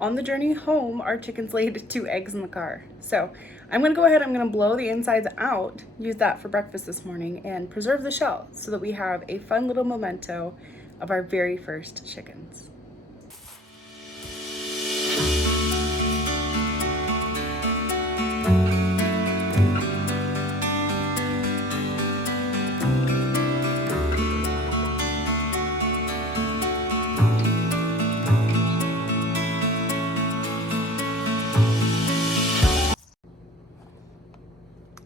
On the journey home, our chickens laid 2 eggs in the car. So I'm gonna go ahead, I'm gonna blow the insides out, use that for breakfast this morning, and preserve the shell so that we have a fun little memento of our very first chickens.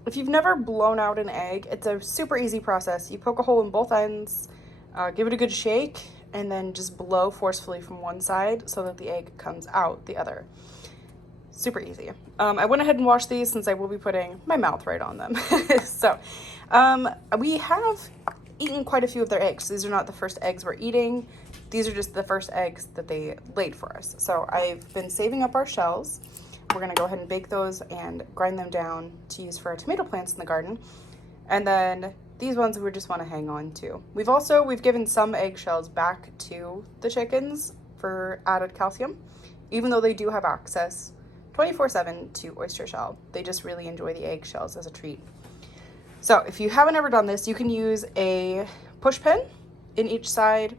If you've never blown out an egg, it's a super easy process. You poke a hole in both ends, give it a good shake, and then just blow forcefully from one side so that the egg comes out the other. Super easy. I went ahead and washed these since I will be putting my mouth right on them. So we have eaten quite a few of their eggs. These are not the first eggs we're eating. These are just the first eggs that they laid for us. So I've been saving up our shells. We're gonna go ahead and bake those and grind them down to use for our tomato plants in the garden. And then these ones we just wanna hang on to. We've given some eggshells back to the chickens for added calcium, even though they do have access 24/7 to oyster shell. They just really enjoy the eggshells as a treat. So if you haven't ever done this, you can use a push pin in each side.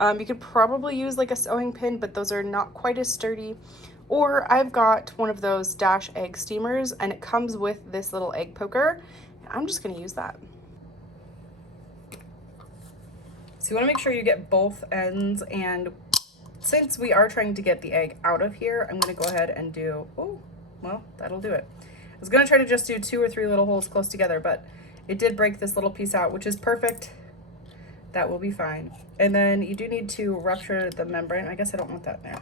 You could probably use like a sewing pin, but those are not quite as sturdy. Or I've got one of those Dash egg steamers and it comes with this little egg poker. I'm just gonna use that. So you wanna make sure you get both ends, and since we are trying to get the egg out of here, I'm gonna go ahead and do, oh, well, that'll do it. I was gonna try to just do 2 or 3 little holes close together, but it did break this little piece out, which is perfect. That will be fine. And then you do need to rupture the membrane. I guess I don't want that there.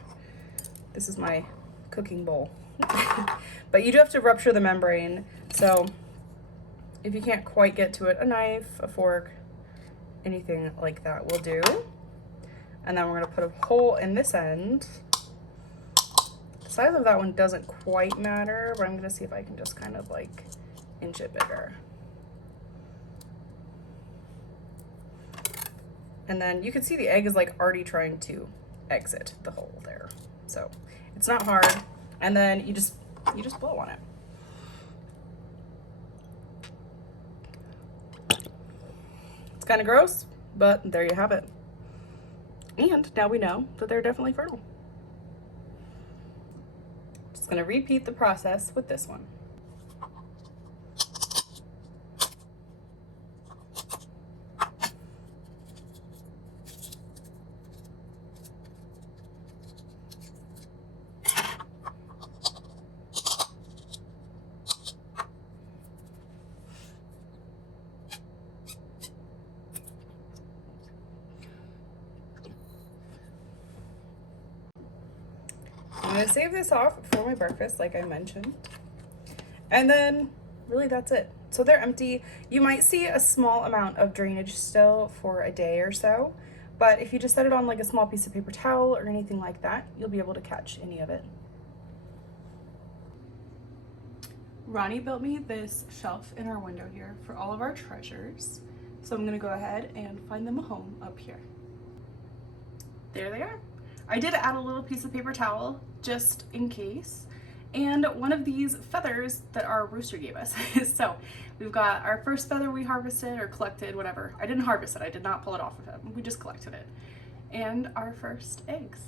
This is my cooking bowl. But you do have to rupture the membrane. So if you can't quite get to it, a knife, a fork, anything like that will do. And then we're gonna put a hole in this end. The size of that one doesn't quite matter, but I'm gonna see if I can just kind of like inch it bigger. And then you can see the egg is like already trying to exit the hole there. So it's not hard. And then you just blow on it. It's kind of gross, but there you have it. And now we know that they're definitely fertile. Just gonna repeat the process with this one. I'm gonna save this off for my breakfast, like I mentioned. And then really that's it. So they're empty. You might see a small amount of drainage still for a day or so, but if you just set it on like a small piece of paper towel or anything like that, you'll be able to catch any of it. Ronnie built me this shelf in our window here for all of our treasures. So I'm gonna go ahead and find them a home up here. There they are. I did add a little piece of paper towel just in case, and one of these feathers that our rooster gave us. So we've got our first feather we harvested or collected, whatever. I didn't harvest it, I did not pull it off of him, we just collected it. And our first eggs.